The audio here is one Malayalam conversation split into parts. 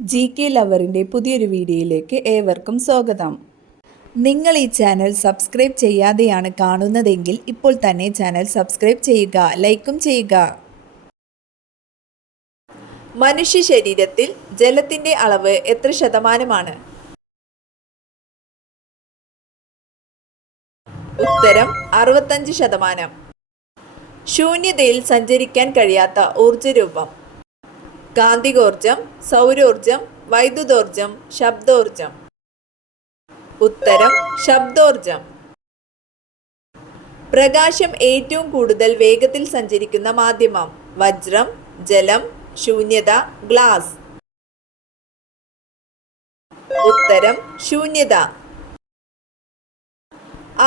GK ലവറിൻ്റെ പുതിയൊരു വീഡിയോയിലേക്ക് ഏവർക്കും സ്വാഗതം. നിങ്ങൾ ഈ ചാനൽ സബ്സ്ക്രൈബ് ചെയ്യാതെയാണ് കാണുന്നതെങ്കിൽ ഇപ്പോൾ തന്നെ ചാനൽ സബ്സ്ക്രൈബ് ചെയ്യുക, ലൈക്കും ചെയ്യുക. മനുഷ്യ ശരീരത്തിൽ ജലത്തിൻ്റെ അളവ് എത്ര ശതമാനമാണ്? ഉത്തരം 65%. ശൂന്യതയിൽ സഞ്ചരിക്കാൻ കഴിയാത്ത ഊർജ്ജരൂപം: കാന്തികോർജം, സൗരോർജം, വൈദ്യുതോർജം, ശബ്ദോർജം. ഉത്തരം ശബ്ദോർജം. പ്രകാശം ഏറ്റവും കൂടുതൽ വേഗത്തിൽ സഞ്ചരിക്കുന്ന മാധ്യമം: വജ്രം, ജലം, ശൂന്യത, ഗ്ലാസ്. ഉത്തരം ശൂന്യത.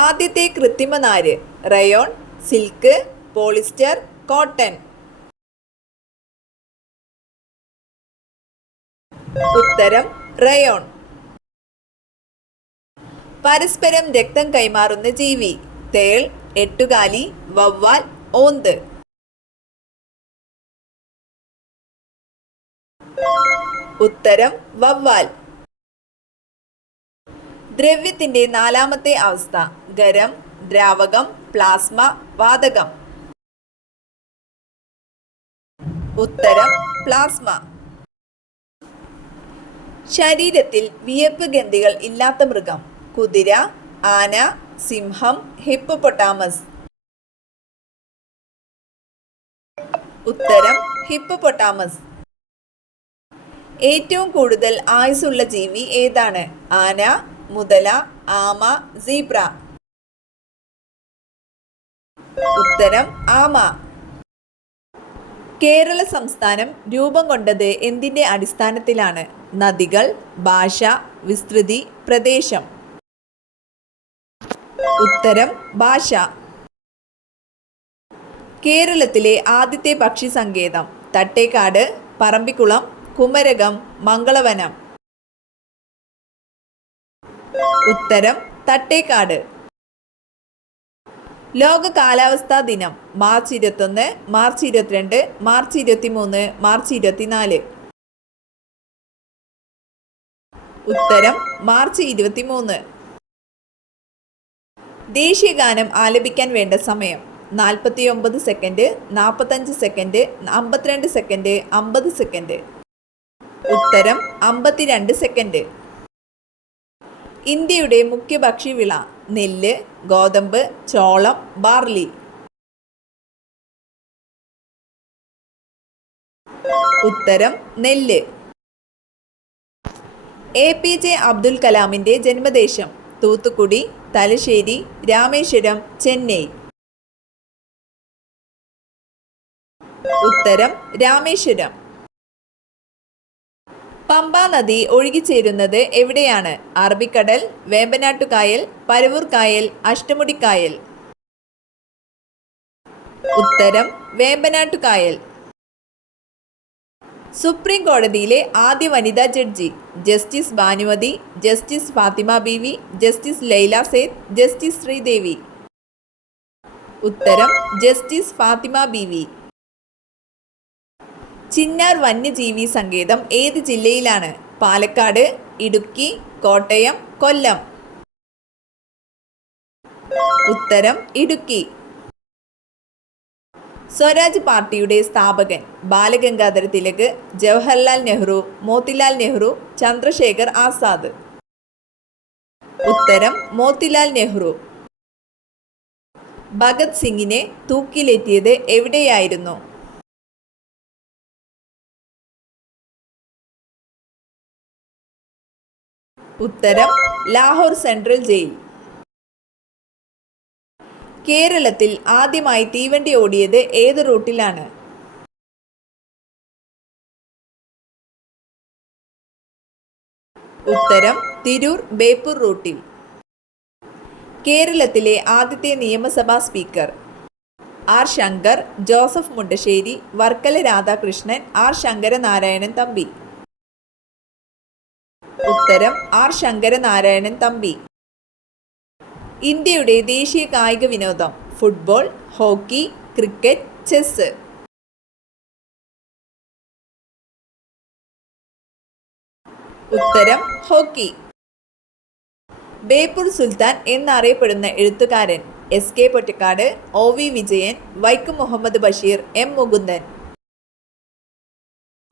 ആദ്യത്തെ കൃത്രിമ നാര്: റയോൺ, സിൽക്ക്, പോളിസ്റ്റർ, കോട്ടൺ. ഉത്തരം റയോൺ. പരസ്പരം രക്തം കൈമാറുന്ന ജീവി: തേൾ, എട്ടുകാലി, വവ്വാൽ, ഓന്ത്. ഉത്തരം വവ്വാൽ. ദ്രവ്യത്തിന്റെ നാലാമത്തെ അവസ്ഥ: ഖരം, ദ്രാവകം, പ്ലാസ്മ, വാതകം. ഉത്തരം പ്ലാസ്മ. ശരീരത്തിൽ വിയർപ്പ് ഗ്രന്ഥികൾ ഇല്ലാത്ത മൃഗം: കുതിര, ആന, സിംഹം, ഹിപ്പോപ്പൊട്ടാമസ്. ഉത്തരം ഹിപ്പോപ്പൊട്ടാമസ്. ഏറ്റവും കൂടുതൽ ആയുസ്സുള്ള ജീവി ഏതാണ്? ആന, മുതല, ആമ, സീബ്ര. ഉത്തരം ആമ. കേരള സംസ്ഥാനം രൂപം കൊണ്ടത് എന്തിൻ്റെ അടിസ്ഥാനത്തിലാണ്? നദികൾ, ഭാഷ, വിസ്തൃതി, പ്രദേശം. ഉത്തരം ഭാഷ. കേരളത്തിലെ ആദ്യത്തെ പക്ഷി സങ്കേതം: തട്ടേക്കാട്, പറമ്പിക്കുളം, കുമരകം, മംഗളവനം. ഉത്തരം തട്ടേക്കാട്. ലോക കാലാവസ്ഥാ ദിനം: മാർച്ച് 21, മാർച്ച് 22, മാർച്ച് 23, മാർച്ച് 24. ഉത്തരം മാർച്ച് 23. ദേശീയഗാനം ആലപിക്കാൻ വേണ്ട സമയം: 49 സെക്കൻഡ്, 45 സെക്കൻഡ്, 52 സെക്കൻഡ്, 50 സെക്കൻഡ്. ഉത്തരം 52 സെക്കൻഡ്. ഇന്ത്യയുടെ മുഖ്യ ഭക്ഷ്യവിള: നെല്ല്, ഗോതമ്പ്, ചോളം, ബാർലി. ഉത്തരം നെല്ല്. APJ അബ്ദുൽ കലാമിൻ്റെ ജന്മദേശം: തൂത്തുക്കുടി, തലശ്ശേരി, രാമേശ്വരം, ചെന്നൈ. ഉത്തരം രാമേശ്വരം. പമ്പ നദി ഒഴുകിച്ചേരുന്നത് എവിടെയാണ്? അറബിക്കടൽ, വേമ്പനാട്ടുകായൽ, പരവൂർക്കായൽ, അഷ്ടമുടിക്കായൽ. ഉത്തരം വേമ്പനാട്ടുകായൽ. സുപ്രീം കോടതിയിലെ ആദ്യ വനിതാ ജഡ്ജി: justice Bhanumathi, justice Fathima Beevi, justice Leila Seth, justice Sreedevi. ഉത്തരം ജസ്റ്റിസ് ഫാത്തിമ ബീവി. ചിന്നാർ വന്യജീവി സങ്കേതം ഏത് ജില്ലയിലാണ്? പാലക്കാട്, ഇടുക്കി, കോട്ടയം, കൊല്ലം. ഉത്തരം ഇടുക്കി. സ്വരാജ് പാർട്ടിയുടെ സ്ഥാപകൻ: ബാലഗംഗാധര തിലക്, ജവഹർലാൽ നെഹ്റു, മോത്തിലാൽ നെഹ്റു, ചന്ദ്രശേഖർ ആസാദ്. ഉത്തരം മോത്തിലാൽ നെഹ്റു. ഭഗത് സിംഗിനെ തൂക്കിലേറ്റിയത് എവിടെയായിരുന്നു? ഉത്തരം ലാഹോർ സെൻട്രൽ ജയിൽ. കേരളത്തിൽ ആദ്യമായി തീവണ്ടി ഓടിയത് ഏത് റൂട്ടിലാണ്? ഉത്തരം തിരൂർ ബേപ്പൂർ റൂട്ടിൽ. കേരളത്തിലെ ആദ്യത്തെ നിയമസഭാ speaker: R Shankar, Joseph Mundassery, Varkala Radhakrishnan, R Sankaranarayanan Thampi. ഉത്തരം ആർ ശങ്കരനാരായണൻ തമ്പി. ഇന്ത്യയുടെ ദേശീയ കായിക വിനോദം: ഫുട്ബോൾ, ഹോക്കി, ക്രിക്കറ്റ്, ചെസ്. ഉത്തരം ഹോക്കി. ബേപ്പൂർ സുൽത്താൻ എന്നറിയപ്പെടുന്ന എഴുത്തുകാരൻ? S K Pottekkatt, O V Vijayan, Vaikom Muhammad Basheer, M Mukundan.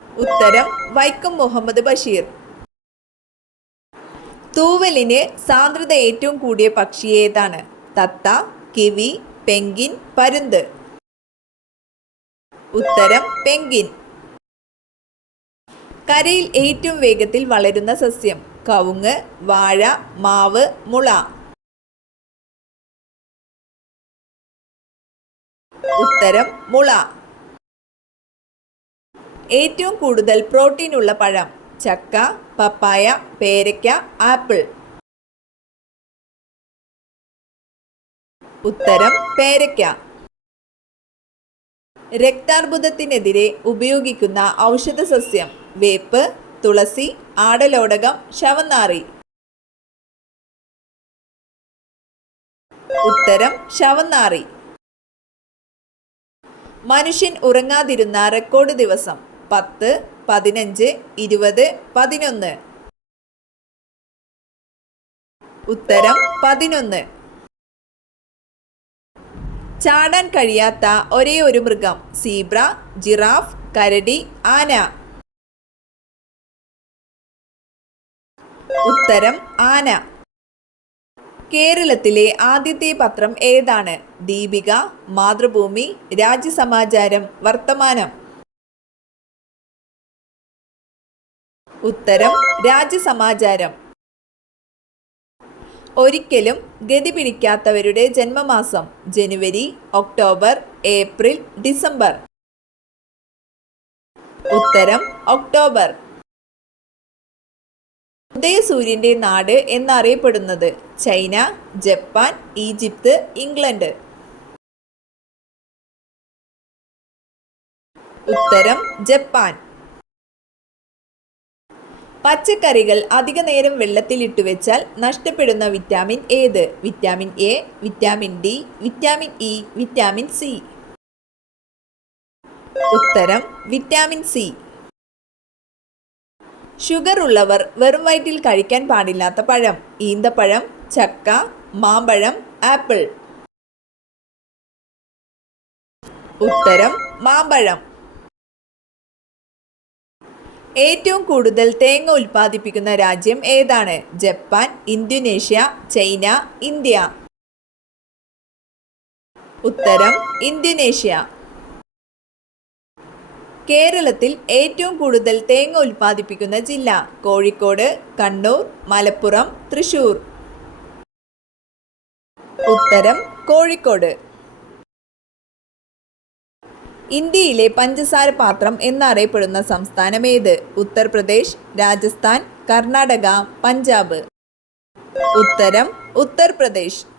ഉത്തരം വൈക്കം മുഹമ്മദ് ബഷീർ. തൂവലിന് സാന്ദ്രത ഏറ്റവും കൂടിയ പക്ഷി ഏതാണ്? തത്ത, കിവി, പെൻഗിൻ, പരുന്ത്. ഉത്തരം പെൻഗിൻ. കരയിൽ ഏറ്റവും വേഗത്തിൽ വളരുന്ന സസ്യം? കവുങ്ങ്, വാഴ, മാവ്, മുള. ഉത്തരം മുള. ഏറ്റവും കൂടുതൽ പ്രോട്ടീൻ ഉള്ള പഴം? ചക്ക, പപ്പായ, പേരയ്ക്ക, ആപ്പിൾ. ഉത്തരം പേരയ്ക്ക. രക്താർബുദത്തിനെതിരെ ഉപയോഗിക്കുന്ന ഔഷധ സസ്യം? വേപ്പ്, തുളസി, ആടലോടകം, ശവന്നാറി. ഉത്തരം ശവന്നാറി. മനുഷ്യൻ ഉറങ്ങാതിരുന്ന റെക്കോർഡ് ദിവസം? 10, 15, 20, 11. ഉത്തരം 11. ചാടാൻ കഴിയാത്ത ഒരേ ഒരു മൃഗം? സീബ്ര, ജിറാഫ്, കരടി, ആന. ഉത്തരം ആന. കേരളത്തിലെ ആദ്യത്തെ പത്രം ഏതാണ്? ദീപിക, മാതൃഭൂമി, രാജ്യസമാചാരം, വർത്തമാനം. ഉത്തരം രാജ്യസമാചാരം. ഒരിക്കലും ഗതി പിടിക്കാത്തവരുടെ ജന്മമാസം? ജനുവരി, ഒക്ടോബർ, ഏപ്രിൽ, ഡിസംബർ. ഉത്തരം ഒക്ടോബർ. ഉദയസൂര്യന്റെ നാട് എന്നറിയപ്പെടുന്നത്? China, Japan, Egypt, England. ഉത്തരം ജപ്പാൻ. പച്ചക്കറികൾ അധിക നേരം വെള്ളത്തിലിട്ടു വെച്ചാൽ നഷ്ടപ്പെടുന്ന വിറ്റാമിൻ ഏത്? Vitamin A, vitamin D, vitamin E, vitamin C. ഉത്തരം വിറ്റാമിൻ സി. ഷുഗർ ഉള്ളവർ വെറും വയറ്റിൽ കഴിക്കാൻ പാടില്ലാത്ത പഴം? ഈന്തപ്പഴം, ചക്ക, മാമ്പഴം, ആപ്പിൾ. ഉത്തരം മാമ്പഴം. ഏറ്റവും കൂടുതൽ തേങ്ങ ഉൽപ്പാദിപ്പിക്കുന്ന രാജ്യം ഏതാണ്? Japan, Indonesia, China, India. ഉത്തരം ഇന്തോനേഷ്യ. കേരളത്തിൽ ഏറ്റവും കൂടുതൽ തേങ്ങ ഉൽപ്പാദിപ്പിക്കുന്ന ജില്ല? കോഴിക്കോട്, കണ്ണൂർ, മലപ്പുറം, തൃശൂർ. ഉത്തരം കോഴിക്കോട്. ഇന്ത്യയിലെ പഞ്ചസാര പാത്രം എന്നറിയപ്പെടുന്ന സംസ്ഥാനം ഏത്? ഉത്തർപ്രദേശ്, രാജസ്ഥാൻ, കർണാടക, പഞ്ചാബ്. ഉത്തരം ഉത്തർപ്രദേശ്.